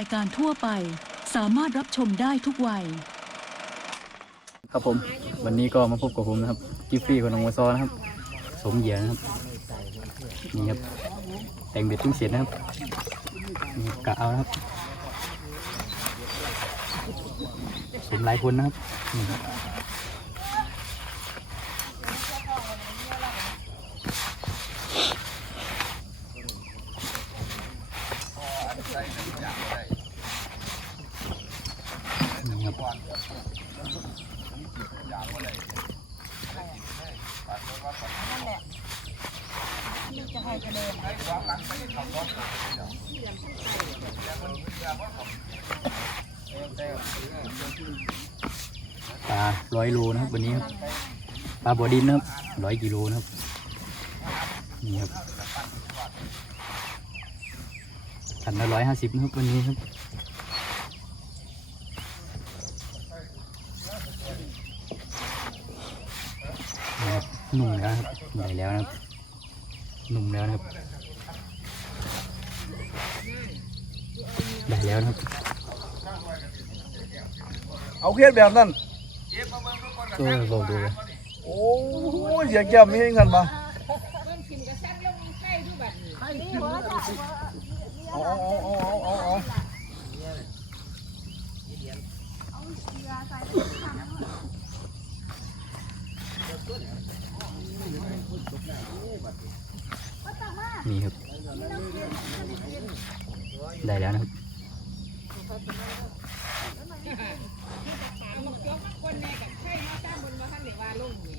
ายการทั่วไป สามารถรับชมได้ทุกวัย ครับผมวันนี้ก็มาพบกับผมนะครับกิฟฟี่คน้องวาซอนะครับ สมเหยียนะครับนี่ครับแต่งเบ็ดทุ่งเสียนะครับนี่กะเอานะครับสมหลายคนนะครับนี่ครับ ปลาร้อยโลนะครับวันนี้ครับปลาบอดินนะครับร้อยกิโลนะครับนี่ครับขันละร้อยห้าสิบนะครับวันนี้ครับนี่ครับ หนุ่มแล้วนะครับใหญ่แล้วนะครับหนุ่มแล้วนะครับใหญ่แล้วนะครับ เอาเครียดแบบนั้นเออลองดูโอ้ยอย่าแก้มมีให้กันมาเอาเอาเอาเอาเอาเอา นี่ครับ ได้แล้วนะครับ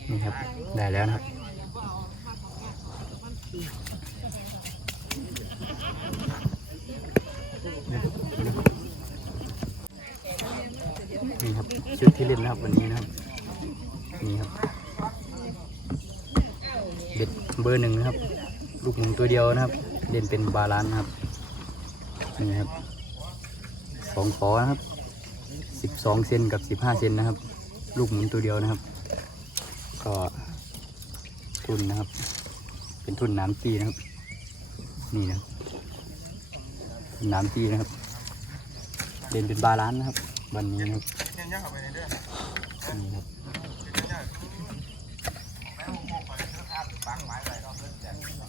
นี่ครับ ได้แล้วนะครับ นี่ครับชุดที่เล่นนะครับวันนี้นะครับ นี่ครับ เด็ดเบ อร์หนึ่งนะครับ ลูกหมูตัวเดียวนะครับ เล่นเป็นบาลานซ์นะครับนี่ครับสองขอนะครับสิบสองเซนกับสิบห้าเซนนะครับ ลูกหมุนตัวเดียวนะครับ ก็ทุนนะครับ เป็นทุนน้ำตีนะครับ นี่นะครับทุนน้ำตีนะครับ เล่นเป็นบาลานซ์นะครับ วันนี้นะครับนี่ครับ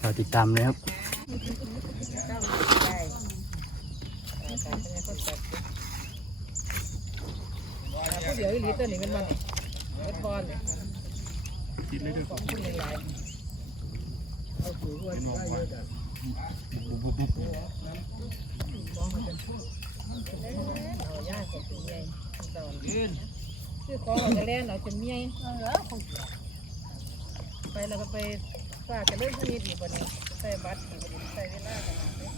รอติดตามเลยครับเดียวอีลีตัวนี้เป็นมันเบิดบอลของคุณหลายเอาผู้วยได้เยอะจ้ะเอาย่างกับเป็นใหญ่ตอนซื้อของเราจะเล่นเราจะเมียไปแล้วก็ไป ฝากกันเรื่องพวกนี้ดีกว่านี้ใส่บัตรดีกว่านี้ใส่เวลากันเลย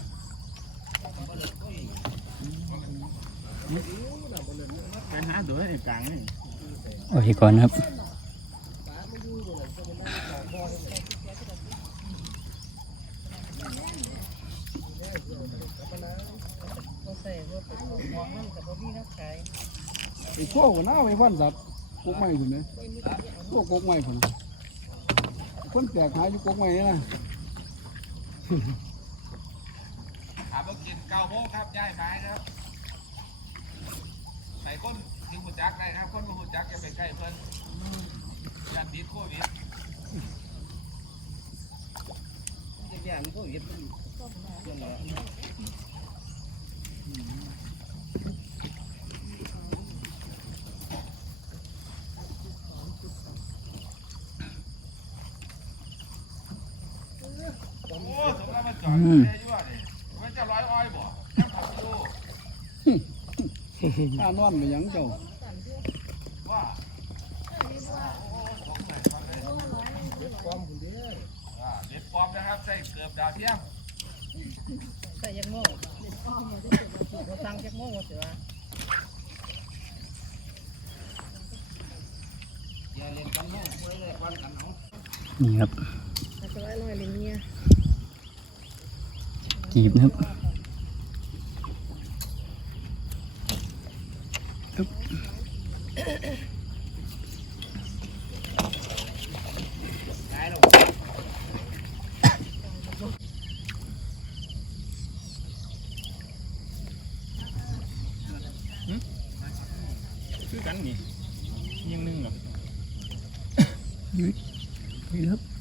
ไปหาตัวในกลางนี่โอเคก่อนครับก็ใส่ว่าเป็นของมันกับบ่มีนักขายไอ้พวกหัวหน้าไอ้ฟันสัตว์กกไม้คนนี้พวกกกไม้คน คนแตกหายอยู่กกไม้นี่นะถามว่ากินเก้าโมงครับย้ายไม้ครับใส่ก้นยิงหุ่จักได้ครับ คนมาหุ่จักจะไปใกล้เพิ่นยันติดโควิดโอ้ยสมแล้วมันจอดอยู่แค่ยั่วนี่มันจะร้อยอ้อยบ่ยัง ขับอยู่ข้านอนไปหยังเจ้าว่าอ่าเด็ดปลอมนะครับใส่เกือบดาวเทียมใส่ยังโม่เราสั่งยังโม่สิว่านี่ครับ จีบนะครับคือกันนี่ยังนึ่งเหรอยืดยืดครับ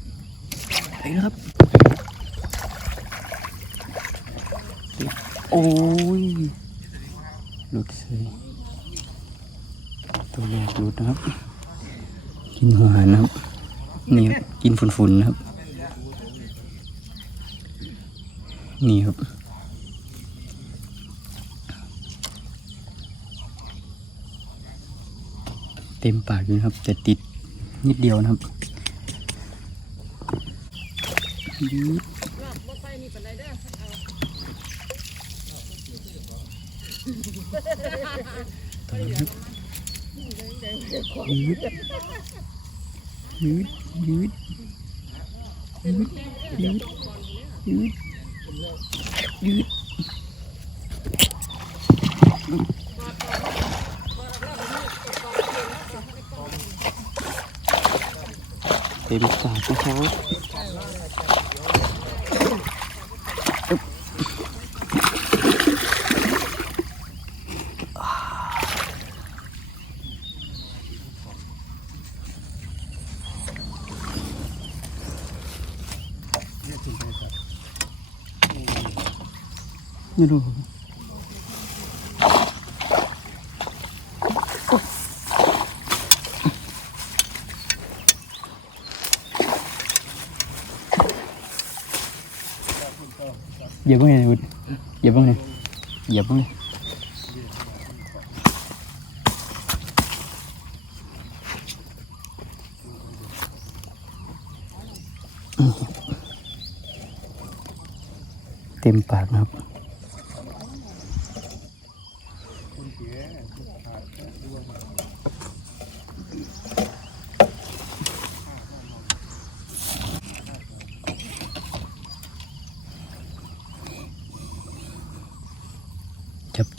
โอ้ยหลุดเลยตัวแรกหลุดนะครับ กินหัวหารนะครับนี่ครับกินฝุ่นๆนะครับ นี่ครับเต็มปากอยู่นะครับ แต่ติดนิดเดียวนะครับบ่ไปนี่ปานใดเด้อเอา ต่อนะครับ ยืดยืดยืดยืดยืดยืดยืดเต็มปากนะครับ ไม่รู้เหยียบบ้างไงวุฒเหยียบบ้างไงเหยียบบ้างไงเต็มปากนะครับ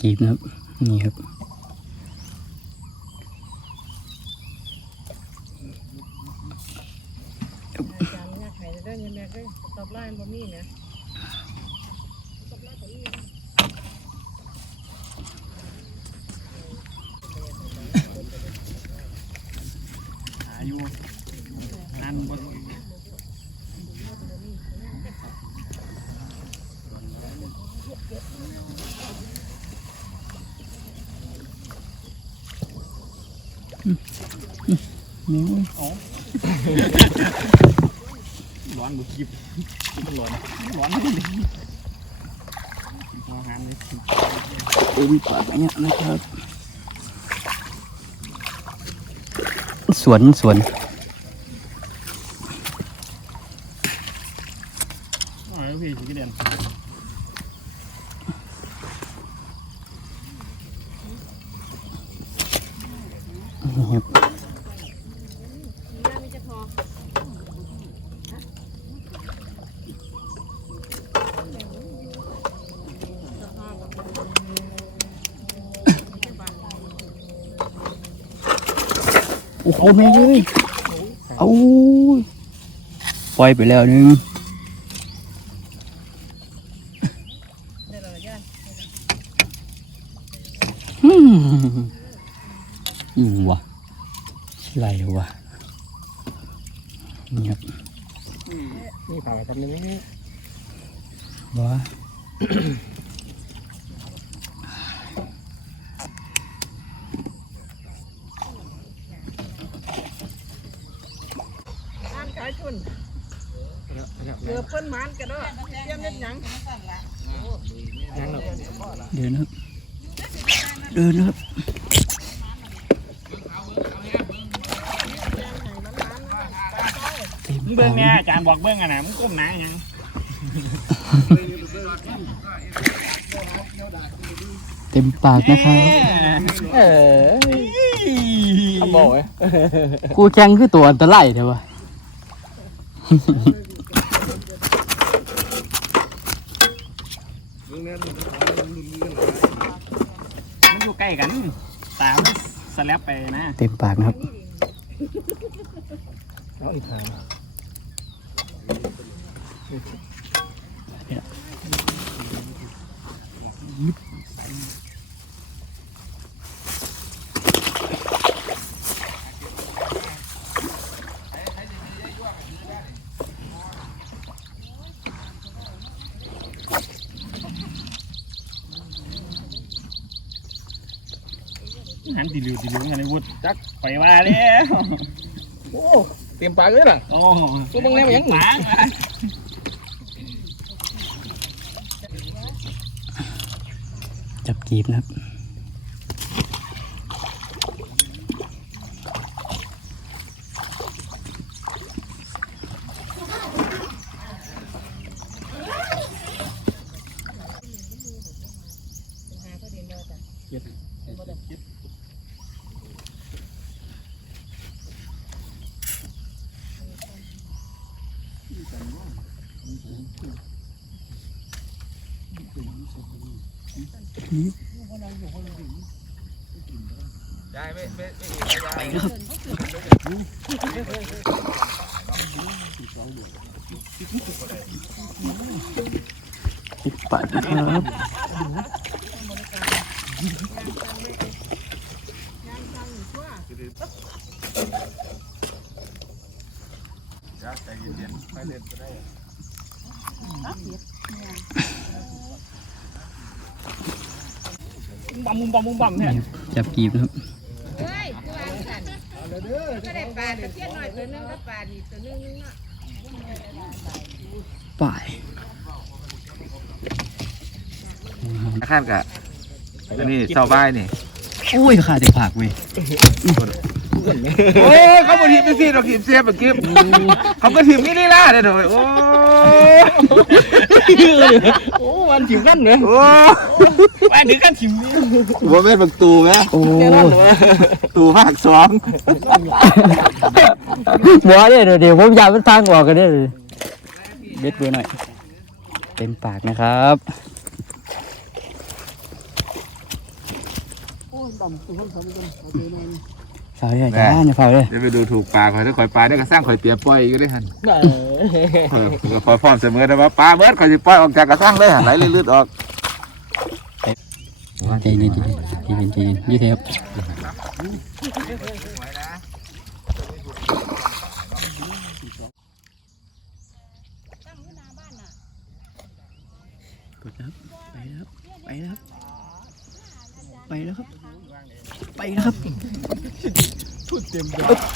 กีบนะครับ นี่ครับอาจารย์อยากให้ได้เงินแม่ก็ตอบไลน์ บ่มีแหมอายุนั่นบนแมวร้อนบุกิบร้อนร้อนไม่เลยพอหานเลยโอ้ยปากอะไรเนี่ยนะครับ สวนสวน อ๋อพี่ชิคกี้เดน นี่ครับ มีจะพอ โอ้โหแม่เลยเอาปล่อยไปแล้วนึง ได้แล้วย่า อืมอืมวะไรวะนี่ครับ นี่ผ่าทำยังไง วะ อ่านขายทุนเกือบเพิ่นหมานกันเด้อเตรียมเม็ดหยัง ยังหรอ เดินนะครับ เดินนะครับ เต็ มมึงปาเบิ้กงเนี่ยอาจารย์บอกเบิ้งอะนะมึงก้มหน้ายังเต็มปากนะครับเออขโมยกูแข่งคือตัวอันตรายเถอะวะมันอยู่ใกล้กัน ตามสแลบไปนะ เต็มปากนะครับเอาอี หันติลิวติลิวกันเลยวุฒิจักไปว่าแล้ว โอ้ ตรียมปากเลยล่ะโอ้ตัวมึงแน่มายังหมาจับกีบนะครับ ได้ไม่ไม่ไม่ ไปแล้วครับ สิบบาทนะครับใจเย็นๆไปเล่นก็ได้บัมมุมบัมมุมบัมเนี่ยจับกีบนะครับ เฮ้ยคือวางสันก็ได้ปลาตะเพียนหน่อยตัวนึงก็ ปลาดีตัวนึงนึงเนาะป่ายข้านกะอันนี้ชาวบ้านนี่อุ้ยขาดแต่ผักเว้ยโอ้เขาบทีมไม่ซีเราทีมเสียบเมื่อกี้เขาก็ทีมนี่นี่ล่ะเนี่ยหน่อยโอ้ โอ้วันถิ่มกันเนี่ยโอ้ไปถึงกันถิ่มนี่ว่าแม่นบักตูไหมโอ้ตูภาคสองบัวเนี่ยเดี๋ยวเดี๋ยวผมอยากเป็นทางออกกันเนี่ยเบ็ดเบื่อหน่อย เต็มปากนะครับโอ้ยดำตัวคนทำกันเอาเจอหน่อยนี่เฝ้าเลยจ้าเนี่ยเฝ้าเลยเดี๋ยวไปดูถูกปลาคอยถ้าคอยปลาได้ก็สร้างคอยเตียปล่อยอีก็ได้หันเออก็คอยพร้อมเสมอนะว่าปลาเบิดคอยสิปล่อยออกจากกระสร้างเลยหันไหลเลือดออกใจเย็นใจเย็นใจเย็นยี่เทปกดครับไปแล้ว ไปแล้ว ไปแล้วครับ ไปแล้วครับ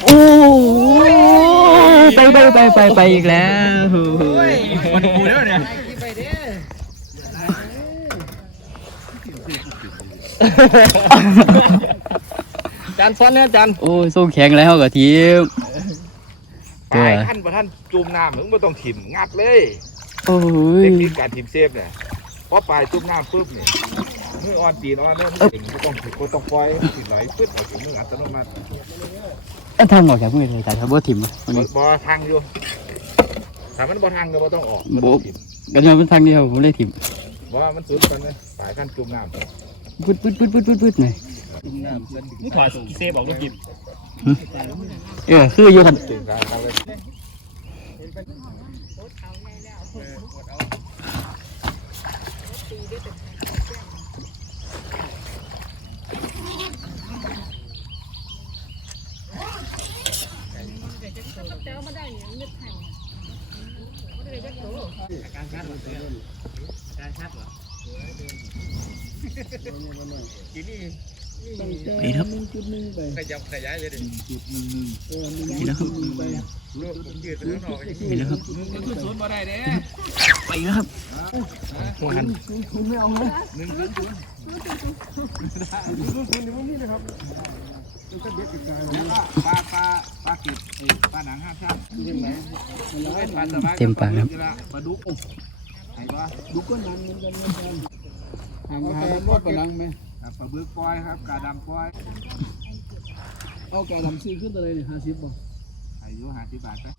โอ้ไปไปไปไปไปอีกแล้วมันกูแล้วเนี่ยไปเด้จานซ้อนเนี่ยจานโอ้ยสู้แข็งแล้วกับทีมปลายท่านประท่านจุ่มน้ำมึงไม่ต้องถิ่มงัดเลยโอ้เทยคนิคการถิ่มเซฟเนี่ยพอปลายจุ่มน้ำปุ๊บเนี่ย มืออ่อนตีนอ่อนเนี่ยมึงไม่ต้องถิ่มก็ต้องปล่อยถิ่มไหลปึ๊บออกจากมืออัตโนมัติอันทางออกจากมือเลยแต่ถ้าบ่ถิ่มอะมันบ่นี่บ่ทางอยู่ถ้ามันบ่ทางก็บ่ต้องออกบ่บ่ต้องถิ่มกันยอนเป็นทางเดียวผมเลยถิ่มเพราะว่ามันสุดกันเลยปลายท่านจุ่มน้ำปึ๊ดปึ๊ดปึ๊ดปึ๊ดปึ๊ดปึ๊ดหน่อยนี่ถอดเซฟออกลูกกิบเออคืออยู่คัน จุ่มกลางเขาเลย เจ้ามาได้เนี่ยนึกให้ไม่ได้จักโต การชัดเหรอการชัดเหรอกินนี่ตั้งแต่นี่ครับหนึ่งจุดหนึ่งไปขยับขยายเลยดิเออหนึ่งนี่นะครับจุดหนึ่งไปลูกผมยืดไปข้างนอกอย่างนี้นี่นะครับมันขึ้นศูนย์มาได้เด้ไปแล้วครับคุณคุณไม่เอาไหมหนึ่งศูนย์ศูนย์คุณคุณนี่มันนี่นะครับมันก็เด็กกระจายเลย ปลาปลาปลาเอ้ยปลาหนังห้าช่างที่ไหนปลาสบายเต็มปากครับปลาดุกไอ้ว่าดูก็นันเหมือนกันหมือนกันห่างหางรถปนังไหมปลาบึกปลอยครับกาดำปลอยเอากาดำซื้อขึ้นตัวเลยนี่ห้าสิบบ่อายุห้าสิบบาทนะ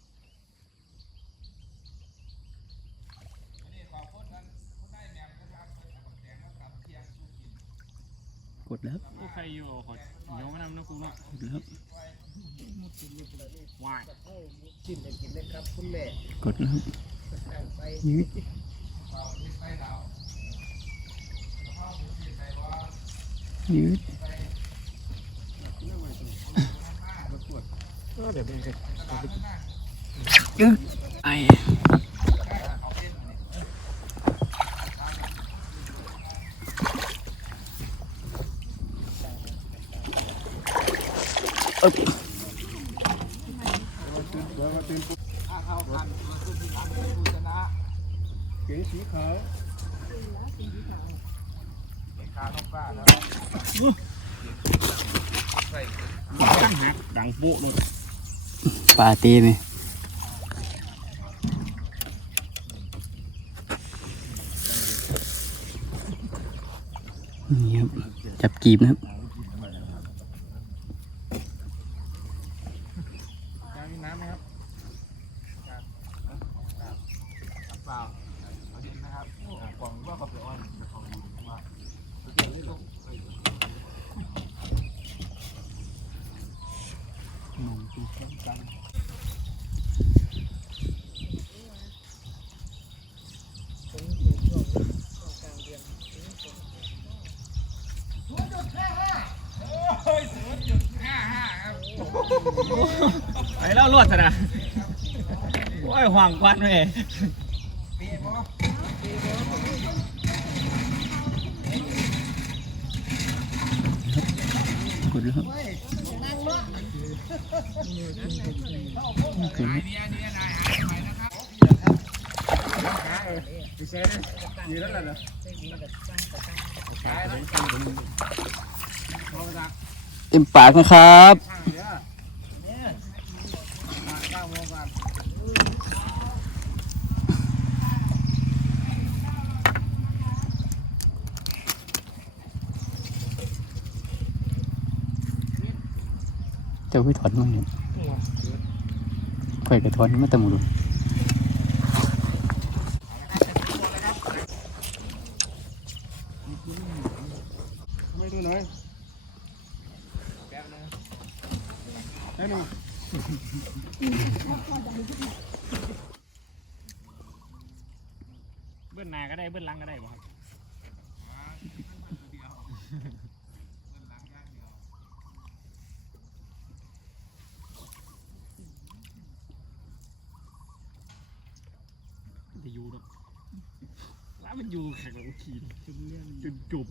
กดแล้วครับใครอยู่ขอโยงมานำนะกูเนาะกดแล้วครับวายกินเลยกินเลยครับคุณแม่กดแล้วครับยืดยืดยึกไอ เก๋งสีขาวดังโป๊ะเลยปลาตีไหมนี่ครับ จับกีบนะครับ มีน้ำไหมครับเปล่าเอาดินนะครับกล่องว่าเขาไปอ้อนของดีมาก ไอ้เล่า รวดซะนะโอ้ยห่วงควันเว้ยกดแล้วครับโอเคครับเต็มปากนะครับ เจ้าไปถอนมั้งเนี่ยข่อยกระถอนมาแตะมูดูไม่ดูหน่อยแป๊บนึงแป๊บนึงเบื้องหน้าก็ได้เบื้องหลังก็ได้บ่ครับ จะอยู่หรอกแล้วมันอยู่แขีดจนเลื่อนจนจุ่ม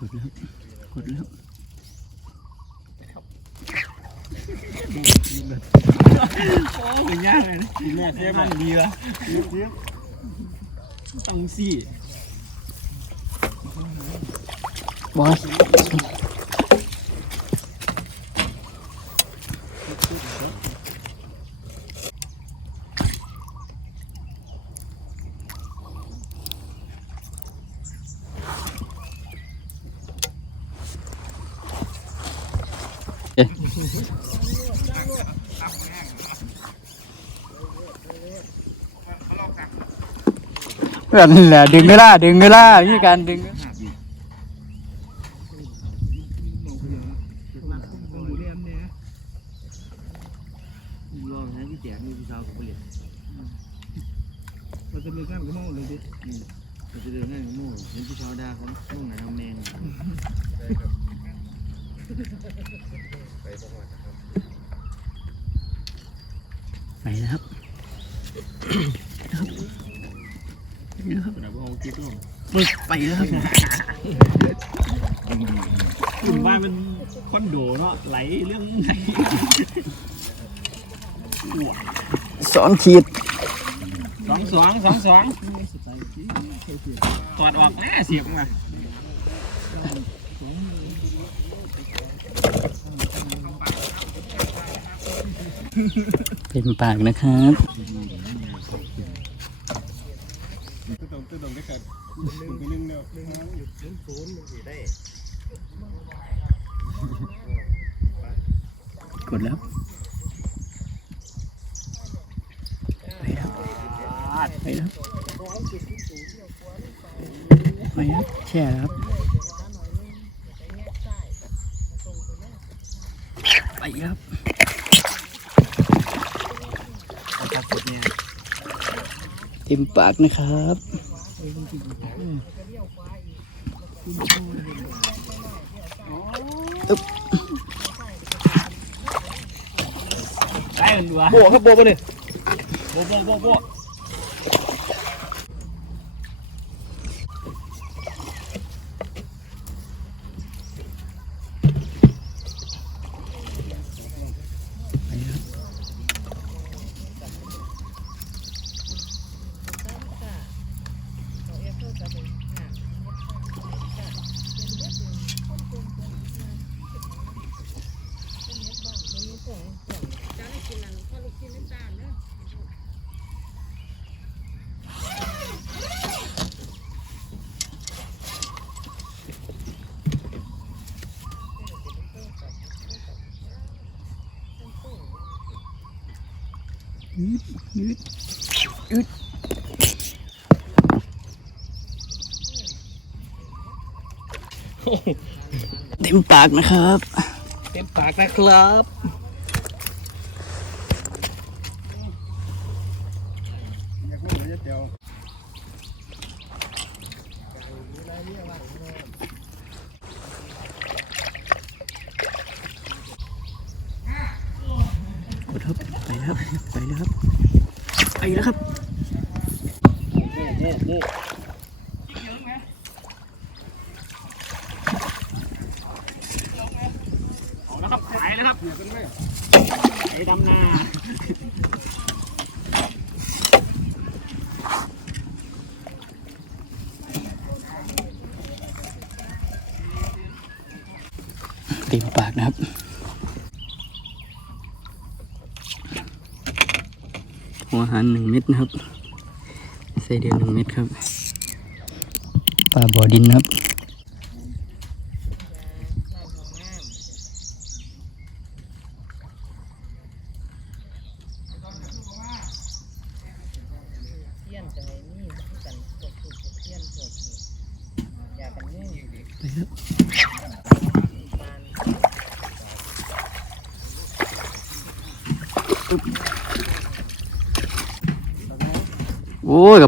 กดแล้วกดแล้วถึงยากเลยนะแม่เทียบมันดีวะต้องสี่บอยเอ๊ะ นั่นแหละดึงเวลาดึงเวลามีการดึงามขีดสองสองสองสองตอดออกแม่เสียบมาเต็มปากนะครับกดแล้ว นะครับ ได้เห็นดัวโบครับโบไปเลยโบโบโบโบ เต็มปากนะครับ เต็มปากนะครับ หัวหันหนึ่งเม็ดนะครับ ใส่เดือนหนึ่งเม็ดครับ ปลาบ่อดินครับ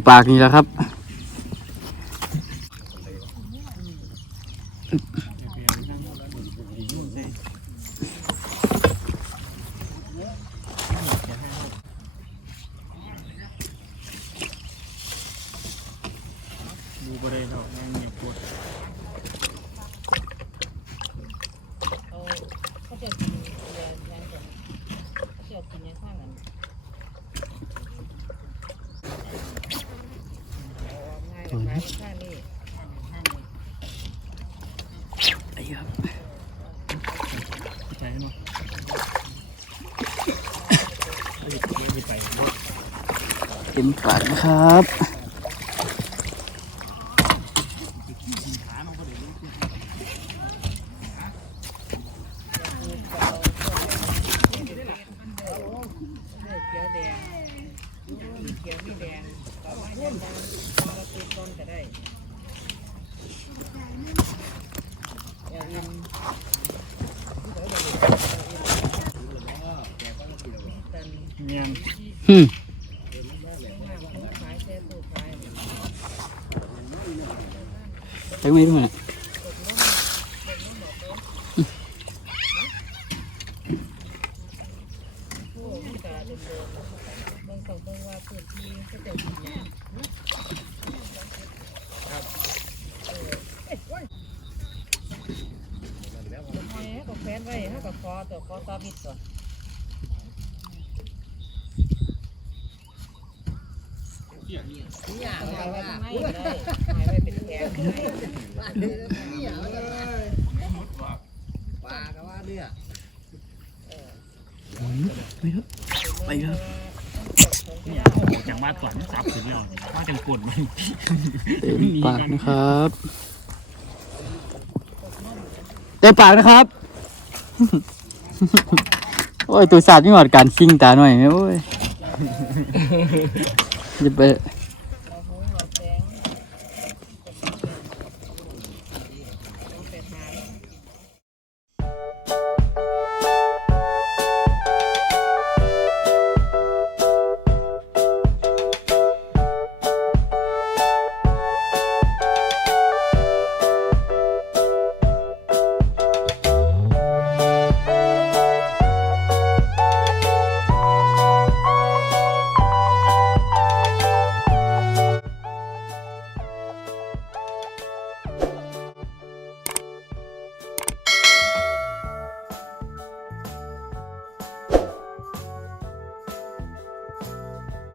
ปากนี่แหละครับ เป็นกลาดะครับ thấy nguyên rồi này? เต็มปากนะครับ โอ้ยตัวสัตว์ไม่หมดการซิ่งตาหน่อยนะมโอ้ยจะไป